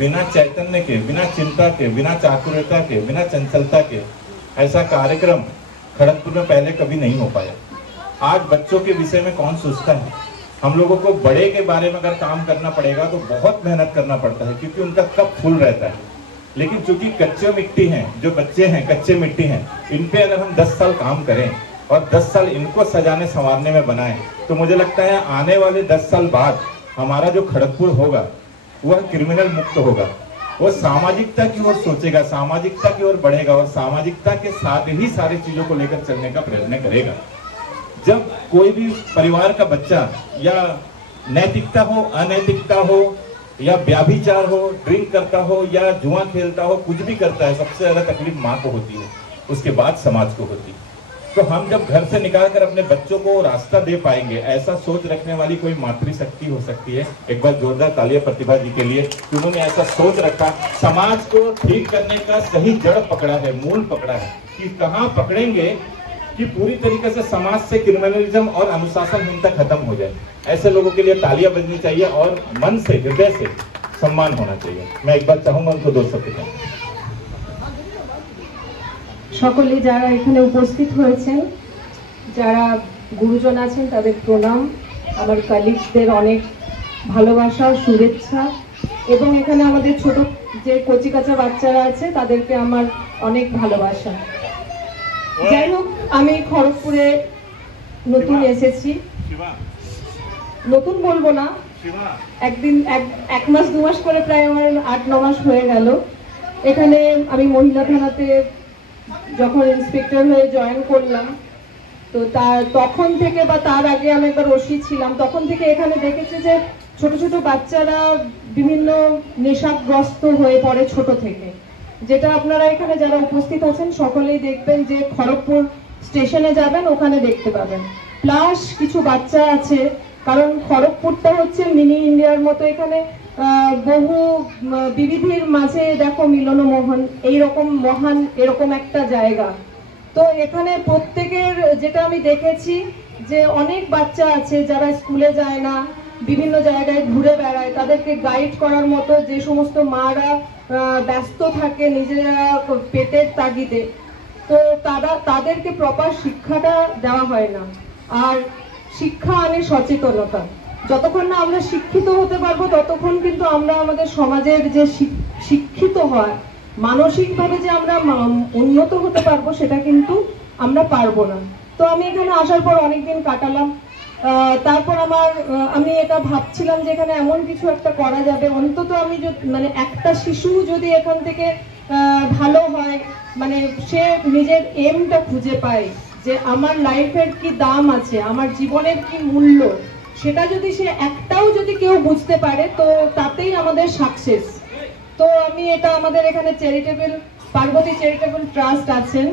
बिना चैतन्य के, बिना चिंता के, बिना चातुर्यता के, बिना चंचलता के ऐसा कार्यक्रम खड़गपुर में पहले कभी नहीं हो पाया। आज बच्चों के विषय में कौन सोचता है? हम लोगों को बड़े के बारे में अगर काम करना पड़ेगा तो बहुत मेहनत करना पड़ता है, क्योंकि उनका कप फुल रहता है। लेकिन चूंकि कच्चे मिट्टी हैं, जो बच्चे हैं कच्चे मिट्टी हैं, इन पे अगर हम 10 साल काम करें और 10 साल इनको सजाने संवारने में बनाएं, तो मुझे लगता है आने वाले 10 साल बाद हमारा जो खड़गपुर होगा वह क्रिमिनल मुक्त होगा। वो सामाजिकता की ओर सोचेगा, सामाजिकता की ओर बढ़ेगा और सामाजिकता के साथ ही सारी चीजों को लेकर चलने का प्रयत्न करेगा। जब कोई भी परिवार का बच्चा या नैतिकता हो, अनैतिकता हो, या व्याभिचार हो, ड्रिंक करता हो या जुआ खेलता हो, कुछ भी करता है, सबसे ज्यादा तकलीफ माँ को होती है, उसके बाद समाज को होती है। तो हम जब घर से निकाल कर अपने बच्चों को रास्ता दे पाएंगे, ऐसा सोच रखने वाली कोई मातृशक्ति हो सकती है। एक बार जोरदार तालियां प्रतिभा जी के लिए, उन्होंने ऐसा सोच रखा, समाज को ठीक करने का सही जड़ पकड़ा है, मूल पकड़ा है कि कहाँ पकड़ेंगे कि पूरी तरीके से समाज से क्रिमिनलिज्म और अनुशासनहीनता खत्म हो जाए। ऐसे लोगों के लिए तालियां बजनी चाहिए और मन से, हृदय से सम्मान होना चाहिए। मैं एक बार चाहूंगा उनको 2 शब्द कहें। সকলে যারা এখানে উপস্থিত হয়েছেন, যারা গুরুজন আছেন তাদের প্রণাম, আমার কলিগদের অনেক ভালোবাসা, শুভেচ্ছা এবং এখানে আমাদের ছোট যে কচিকাঁচা বাচ্চারা আছে তাদেরকে আমার অনেক ভালোবাসা। যাই হোক, আমি খড়গপুরে নতুন এসেছি, নতুন বলবো না, একদিন এক মাস 2 মাস করে প্রায় আমার 8-9 মাস হয়ে গেল। এখানে আমি মহিলা থানাতে যখন ইন্সপেক্টর হয়ে জয়েন করলাম, তো তখন থেকে বা তার আগে আমি একবার ওসি ছিলাম, তখন থেকে এখানে দেখেছি যে ছোট ছোট বাচ্চারা বিভিন্ন নেশাগ্রস্ত হয়ে পড়ে ছোট থেকে, যেটা আপনারা এখানে যারা উপস্থিত আছেন সকলেই দেখবেন যে খড়গপুর স্টেশনে যাবেন ওখানে দেখতে পাবেন। প্লাস কিছু বাচ্চা আছে, কারণ খড়গপুরটা হচ্ছে মিনি ইন্ডিয়ার মতো, এখানে বহু বিবিধের মাঝে দেখো মিলন মোহন, এইরকম মহান এরকম একটা জায়গা। তো এখানে প্রত্যেকের যেটা আমি দেখেছি যে অনেক বাচ্চা আছে যারা স্কুলে যায় না, বিভিন্ন জায়গায় ঘুরে বেড়ায়, তাদেরকে গাইড করার মতো যে সমস্ত মারা ব্যস্ত থাকে নিজেরা পেটের তাগিদে, তো তাদেরকে প্রপার শিক্ষাটা দেওয়া হয় না। আর শিক্ষা আনে সচেতনতা। যতক্ষণ না আমরা শিক্ষিত হতে পারবো ততক্ষণ কিন্তু আমরা আমাদের সমাজের যে শিক্ষিত হয় মানসিকভাবে যে আমরা উন্নত হতে পারবো সেটা কিন্তু আমরা পারবো না। তো আমি এখানে আসার পর অনেকদিন কাটালাম, তারপর আমি এটা ভাবছিলাম যে এখানে এমন কিছু একটা করা যাবে, অন্তত আমি মানে একটা শিশু যদি এখান থেকে ভালো হয়, মানে সে নিজের এমটা খুঁজে পায় যে আমার লাইফের কি দাম আছে, আমার জীবনের কি মূল্য, সেটা যদি সে একটাও যদি কেউ বুঝতে পারে তো তাতেই আমাদের সাকসেস। তো আমি এটা আমাদের এখানে চ্যারিটেবল পার্বতী চ্যারিটেবল ট্রাস্ট আছেন,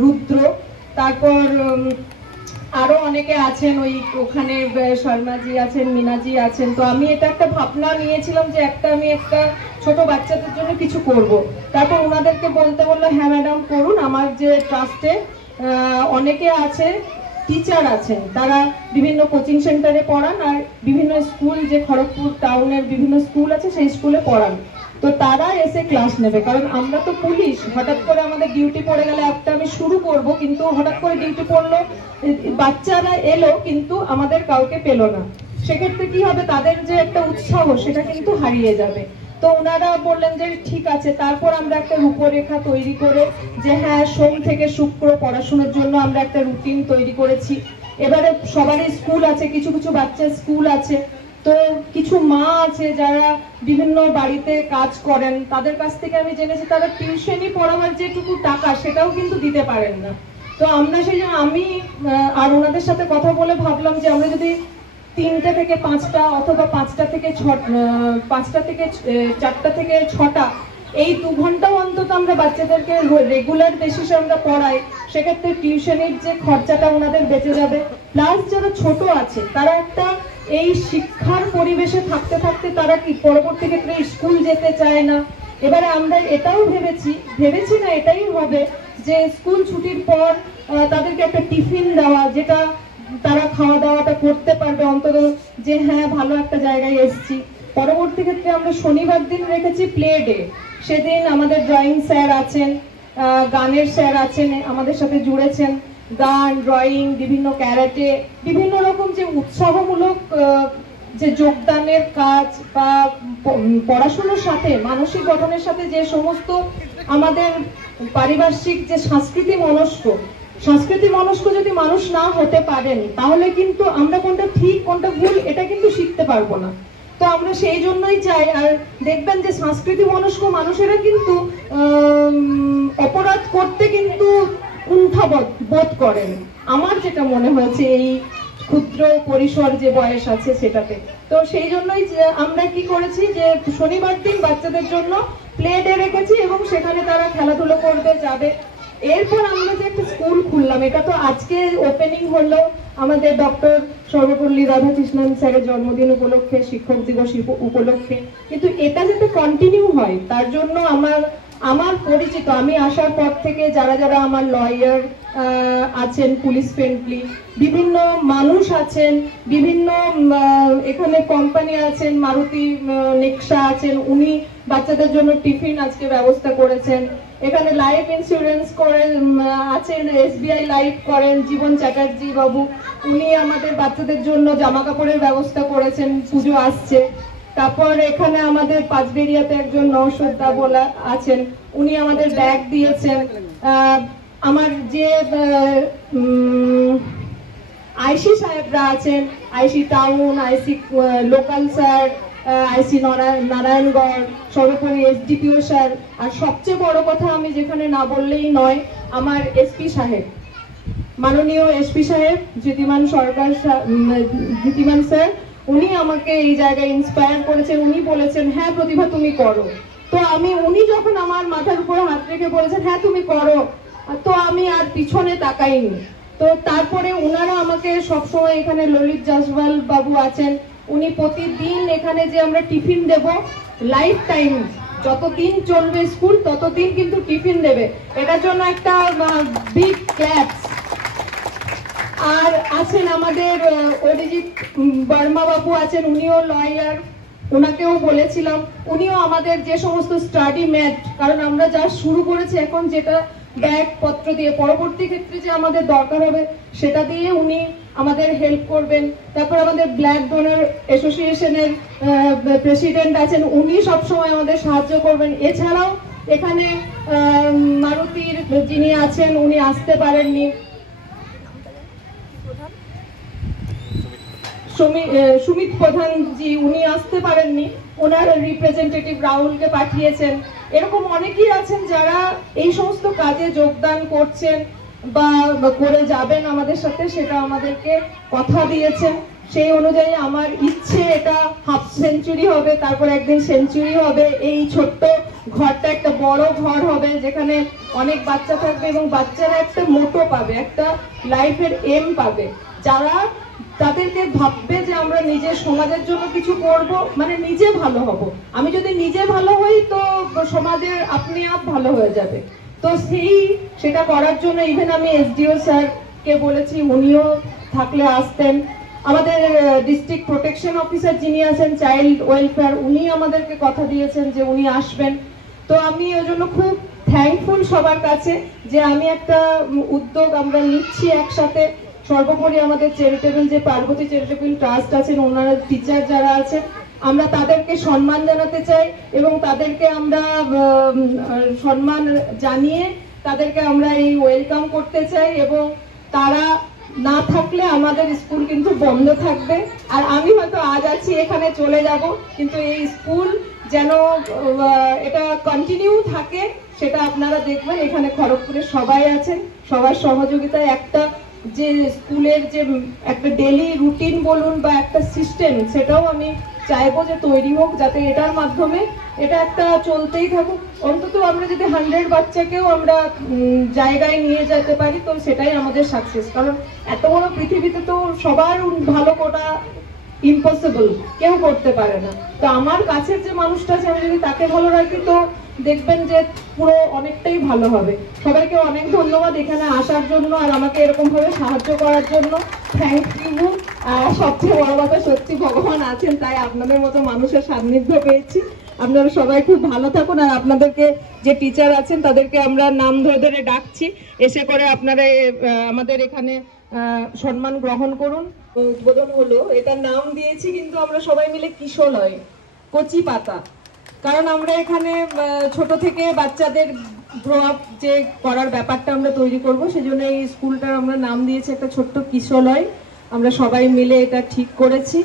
রুদ্র, তারপর আরো অনেকে আছেন, ওখানে শর্মাজি আছেন, মিনাজি আছেন। তো আমি এটা একটা ভাবনা নিয়েছিলাম যে আমি একটা ছোট বাচ্চাদের জন্য কিছু করব। তারপর ওনাদেরকে বলতে বললো হ্যাঁ ম্যাডাম করুন। আমার যে ট্রাস্টে অনেকে আছে, টিচার আছেন, তারা বিভিন্ন কোচিং সেন্টারে পড়ান আর বিভিন্ন স্কুল, যে খড়গপুর টাউনের বিভিন্ন স্কুল আছে সেই স্কুলে পড়ান। তো তারা এসে ক্লাস নেবে, কারণ আমরা তো পুলিশ, হঠাৎ করে আমাদের ডিউটি পড়ে গেলে একটা আমি শুরু করব, কিন্তু হঠাৎ করে ডিউটি পড়লো, বাচ্চারা এলো কিন্তু আমাদের কাউকে পেলো না, সেক্ষেত্রে কি হবে, তাদের যে একটা উৎসাহ সেটা কিন্তু হারিয়ে যাবে। তো ওনারা বললেন যে ঠিক আছে। তারপর আমরা একটা রূপরেখা তৈরি করে যে হ্যাঁ সোম থেকে শুক্র পড়াশোনার জন্য আমরা একটা রুটিন তৈরি করেছি। এবারে সবারই স্কুল আছে, কিছু কিছু বাচ্চার স্কুল আছে, তো কিছু মা আছে যারা বিভিন্ন বাড়িতে কাজ করেন, তাদের কাছ থেকে আমি জেনেছি তারা টিউশনি পড়াবার যেটুকু টাকা সেটাও কিন্তু দিতে পারেন না। তো আমরা সেই জন্য আমি আর ওনাদের সাথে কথা বলে ভাবলাম যে আমরা যদি 3টা থেকে 5টা অথবা 5টা থেকে 4টা থেকে 6টা এই 2 ঘন্টাও অন্তত আমরা বাচ্চাদেরকে রেগুলার বেসিসে আমরা পড়াই, সেক্ষেত্রে টিউশনির যে খরচাটা ওনাদের বেঁচে যাবে। প্লাস যারা ছোট আছে তারা একটা এই শিক্ষার পরিবেশে থাকতে থাকতে তারা কি পরবর্তী ক্ষেত্রে স্কুল যেতে চায় না। এবারে আমরা এটাও ভেবেছি না, এটাই হবে যে স্কুল ছুটির পর তাদেরকে একটা টিফিন দেওয়া, যেটা তারা খাওয়া দাওয়াটা করতে পারবে অন্তত, যে হ্যাঁ ভালো একটা জায়গায় এসেছি। পরবর্তী ক্ষেত্রে আমরা শনিবার দিন রেখেছি প্লে ডে। সেদিন আমাদের ড্রয়িং স্যার আছেন, গানের স্যার আছেন, আমাদের সাথে জুড়েছেন। গান, ড্রয়িং, বিভিন্ন ক্যারাটে, বিভিন্ন রকম যে উৎসাহমূলক যে যোগদানের কাজ বা পড়াশোনার সাথে মানসিক গঠনের সাথে যে সমস্ত আমাদের পারিপার্শ্বিক যে সংস্কৃতি মনস্ক যদি মানুষ না হতে পারেন, তাহলে কিন্তু আমরা কোনটা ঠিক কোনটা ভুল এটা কিন্তু শিখতে পারবো না। তো আমরা সেই জন্যই চাই। আর দেখবেন যে সংস্কৃতি মনস্ক মানুষেরা কিন্তু অপরাধ করতে কিন্তু কুণ্ঠা বোধ করেন, আমার যেটা মনে হয়েছে এই ক্ষুদ্র পরিসর যে বয়স আছে সেটাতে। তো সেই জন্যই আমরা কি করেছি যে শনিবার দিন বাচ্চাদের জন্য প্লে ডে রেখেছি এবং সেখানে তারা খেলাধুলো করবে, যাবে। এরপর আমরা যে একটা স্কুল খুললাম, এটা তো আজকে ওপেনিং হলো আমাদের ডক্টর সর্বপল্লী রাধাকৃষ্ণন স্যারের জন্মদিন উপলক্ষে, শিক্ষক দিবস উপলক্ষে, কিন্তু এটা যাতে কন্টিনিউ হয় তার জন্য আমার পরিচিত, আমি আসার পর থেকে যারা যারা আমার লয়ার আছেন, পুলিশ ফ্রেন্ডলি বিভিন্ন মানুষ আছেন, বিভিন্ন এখানে কোম্পানি আছেন, মারুতি নেক্সা আছেন, উনি বাচ্চাদের জন্য টিফিন আজকে ব্যবস্থা করেছেন। এখানে লাইফ ইন্স্যুরেন্স করেন আছেন, SBI লাইফ করেন জীবন চ্যাটার্জি বাবু, উনি আমাদের বাচ্চাদের জন্য জামা কাপড়ের ব্যবস্থা করেছেন, পুজো আসছে। তারপর এখানে আমাদের পাঁচবেরিয়াতে একজন নওশাদদা বলা আছেন, উনি আমাদের ব্যাগ দিয়েছেন। আমার যে আইসি সাহেবরা আছেন, আইসি টাউন, আইসি লোকাল স্যার, আইসি নারায়ণগড়, সর্বোপরি SDPO স্যার, আর সবচেয়ে বড় কথা আমি যেখানে না বললেই নয়, আমার SP সাহেব, মাননীয় SP সাহেব জ্যোতিমান সরকার, জ্যোতিমান স্যার, উনি আমাকে এই জায়গায় ইন্সপায়ার করেছেন। উনি বলেছেন হ্যাঁ প্রতিভা তুমি করো। তো উনি যখন আমার মাথার উপর হাত রেখে বলেছেন হ্যাঁ তুমি করো, তো আমি আর পিছনে তাকাইনি। তো তারপরে উনারা আমাকে সবসময়, এখানে ললিত জাসওয়াল বাবু আছেন, উনি প্রতিদিন এখানে যে আমরা টিফিন দেব লাইফ টাইম, যতদিন চলবে স্কুল ততদিন কিন্তু টিফিন দেবে, এটার জন্য একটা বিগ ক্ল্যাপস। আর আছেন আমাদের অরিজিৎ বর্মা বাবু আছেন, উনিও লয়ার, ওনাকেও বলেছিলাম, উনিও আমাদের যে সমস্ত স্টাডি ম্যাট, কারণ আমরা যা শুরু করেছি এখন যেটা ব্যাগ পত্র দিয়ে, পরবর্তী ক্ষেত্রে যে আমাদের দরকার হবে সেটা দিয়ে উনি আমাদের হেল্প করবেন। তারপর আমাদের ব্লাড ডোনার অ্যাসোসিয়েশনের প্রেসিডেন্ট আছেন, উনি সবসময় আমাদের সাহায্য করবেন। এছাড়াও এখানে মারুতির যিনি আছেন উনি আসতে পারেননি, সুমিত প্রধান জি, উনি আসতে পারেননি, ওনার রিপ্রেজেন্টেটিভ রাহুলকে পাঠিয়েছেন। এরকম অনেকেই আছেন যারা এই সমস্ত কাজে যোগদান করছেন বা করে যাবেন আমাদের সাথে, সেটা আমাদেরকে কথা দিয়েছেন। সেই অনুযায়ী আমার ইচ্ছে এটা হাফ সেঞ্চুরি হবে, তারপর একদিন সেঞ্চুরি হবে। এই ছোট্ট ঘরটা একটা বড় ঘর হবে যেখানে অনেক বাচ্চা থাকবে এবং বাচ্চারা একটা মোটো পাবে, একটা লাইফের এম পাবে, যারা তাদেরকে ভাববে যে আমরা নিজের সমাজের জন্য কিছু করব, মানে নিজে ভালো হব। আমি যদি নিজে ভালো হই তো সমাজের আপনি আপ ভালো হয়ে যাবে। তো সেটা করার জন্য ইভেন আমি SDO স্যারকে বলেছি, উনিও থাকলে আসতেন। আমাদের ডিস্ট্রিক্ট প্রোটেকশন অফিসার যিনি আছেন চাইল্ড ওয়েলফেয়ার, উনি আমাদেরকে কথা দিয়েছেন যে উনি আসবেন। তো আমি ওই জন্য খুব থ্যাঙ্কফুল সবার কাছে যে আমি একটা উদ্যোগ আমরা নিচ্ছি একসাথে। সর্বোপরি আমাদের চ্যারিটেবল যে পার্বতী চ্যারিটেবল ট্রাস্ট আছেন, ওনারা টিচার যারা আছেন, আমরা তাদেরকে সম্মান জানাতে চাই এবং তাদেরকে আমরা সম্মান জানিয়ে তাদেরকে আমরা এই ওয়েলকাম করতে চাই। এবং তারা না থাকলে আমাদের স্কুল কিন্তু বন্ধ থাকবে। আর আমি হয়তো আজ আছি, এখানে চলে যাব, কিন্তু এই স্কুল যেন এটা কন্টিনিউ থাকে সেটা আপনারা দেখবেন। এখানে খড়গপুরে সবাই আছেন, সবার সহযোগিতায় একটা যে স্কুলের যে একটা ডেলি রুটিন বলুন বা একটা সিস্টেম, সেটাও আমি চাইবো যে তৈরি হোক, যাতে এটার মাধ্যমে এটা একটা চলতেই থাকুক। অন্তত আমরা যদি 100 বাচ্চাকেও আমরা জায়গায় নিয়ে যেতে পারি তো সেটাই আমাদের সাকসেস। কারণ এত বড় পৃথিবীতে তো সবার ভালো করা ইম্পসিবল, কেউ করতে পারে না। তো আমার কাছের যে মানুষটা আছে আমি যদি তাকে ভালো রাখি তো দেখবেন যে পুরো অনেকটাই ভালো হবে। সবাইকে অনেক ধন্যবাদ এখানে আসার জন্য আর আমাকে এরকম ভাবে সাহায্য করার জন্য। থ্যাংক ইউ সবচেয়ে বড় কথা, সত্যি ভগবান আছেন, তাই আপনাদের মতো মানুষের সান্নিধ্য পেয়েছি। আপনারা সবাই খুব ভালো থাকুন, আর আপনাদেরকে যে টিচার আছেন তাদেরকে আমরা নাম ধরে ধরে ডাকছি, এসে করে আপনারা আমাদের এখানে সম্মান গ্রহণ করুন। উদ্বোধন হলো, এটার নাম দিয়েছি কিন্তু আমরা সবাই মিলে কিশোলয়, কচি পাতা। কারণ আমরা এখানে ছোট থেকে বাচ্চাদের গ্রো আপ যে করার ব্যাপারটা আমরা তৈরি করব, সেজন্য এই স্কুলটার আমরা নাম দিয়েছি একটা ছোট্ট কিশোলয়। আমরা সবাই মিলে এটা ঠিক করেছি।